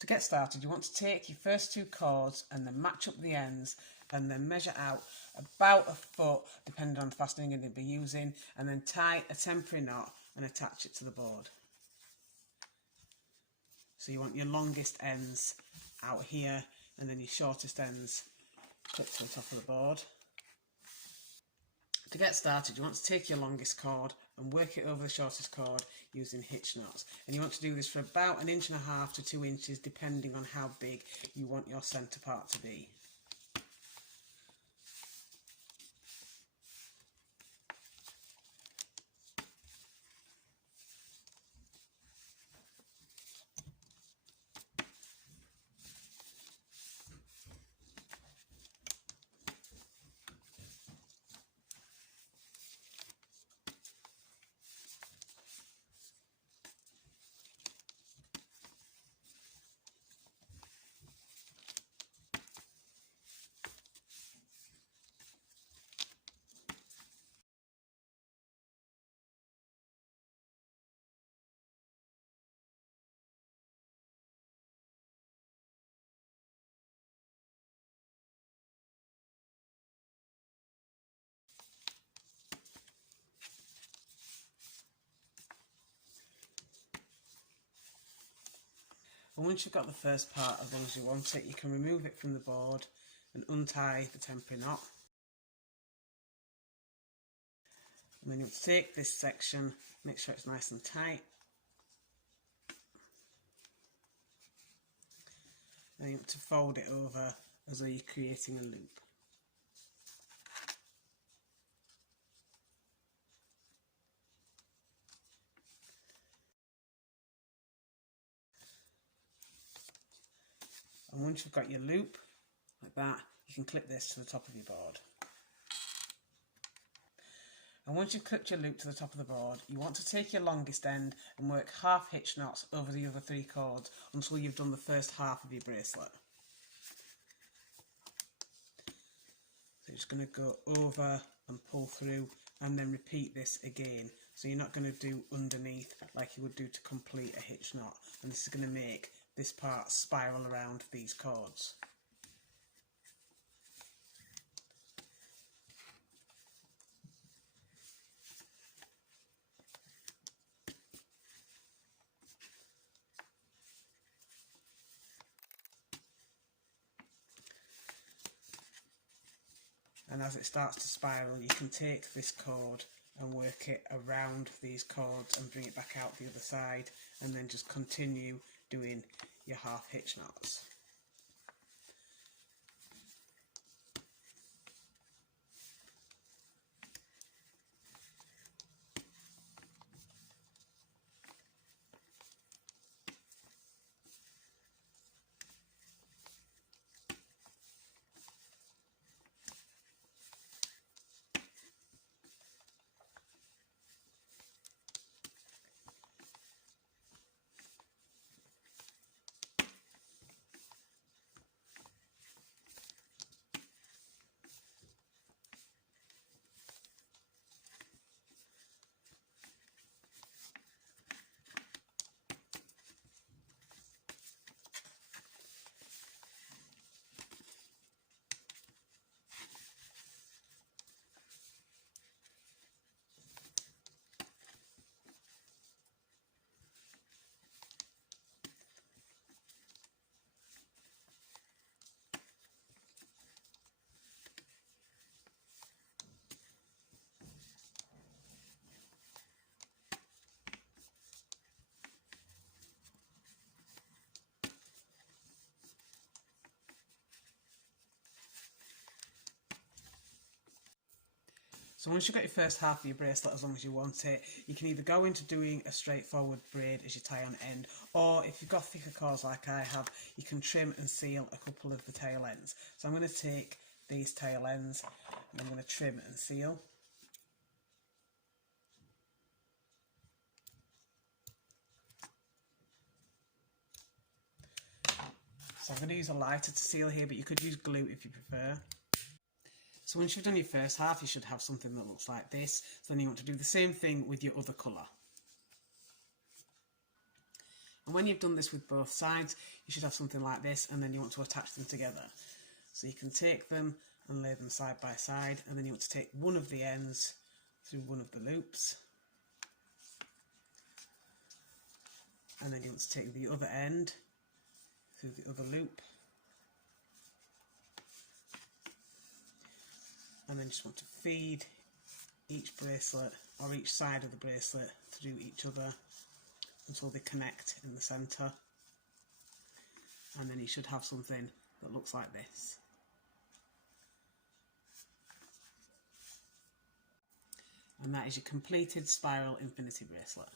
To get started, you want to take your first two cords and then match up the ends and then measure out about a foot, depending on the fastening you're going to be using, and then tie a temporary knot and attach it to the board. So you want your longest ends out here and then your shortest ends clip to the top of the board. To get started, you want to take your longest cord and work it over the shortest cord using hitch knots. And you want to do this for about 1.5 to 2 inches, depending on how big you want your centre part to be. And once you've got the first part as long as you want it, you can remove it from the board and untie the temporary knot. And then you want to take this section, make sure it's nice and tight. And you want to fold it over as though you're creating a loop. And once you've got your loop, like that, you can clip this to the top of your board. And once you've clipped your loop to the top of the board, you want to take your longest end and work half hitch knots over the other 3 cords until you've done the first half of your bracelet. So you're just going to go over and pull through and then repeat this again. So you're not going to do underneath like you would do to complete a hitch knot. And this is going to make this part spiral around these cords. And as it starts to spiral, you can take this cord and work it around these cords and bring it back out the other side, and then just continue doing your half hitch knots. So once you've got your first half of your bracelet, as long as you want it, you can either go into doing a straightforward braid as you tie on end, or if you've got thicker cords like I have, you can trim and seal a couple of the tail ends. So I'm going to take these tail ends and I'm going to trim and seal. So I'm going to use a lighter to seal here, but you could use glue if you prefer. So once you've done your first half, you should have something that looks like this. So then you want to do the same thing with your other colour. And when you've done this with both sides, you should have something like this, and then you want to attach them together. So you can take them and lay them side by side, and then you want to take one of the ends through one of the loops, and then you want to take the other end through the other loop, and then you just want to feed each bracelet or each side of the bracelet through each other until they connect in the centre, and then you should have something that looks like this. And that is your completed spiral infinity bracelet.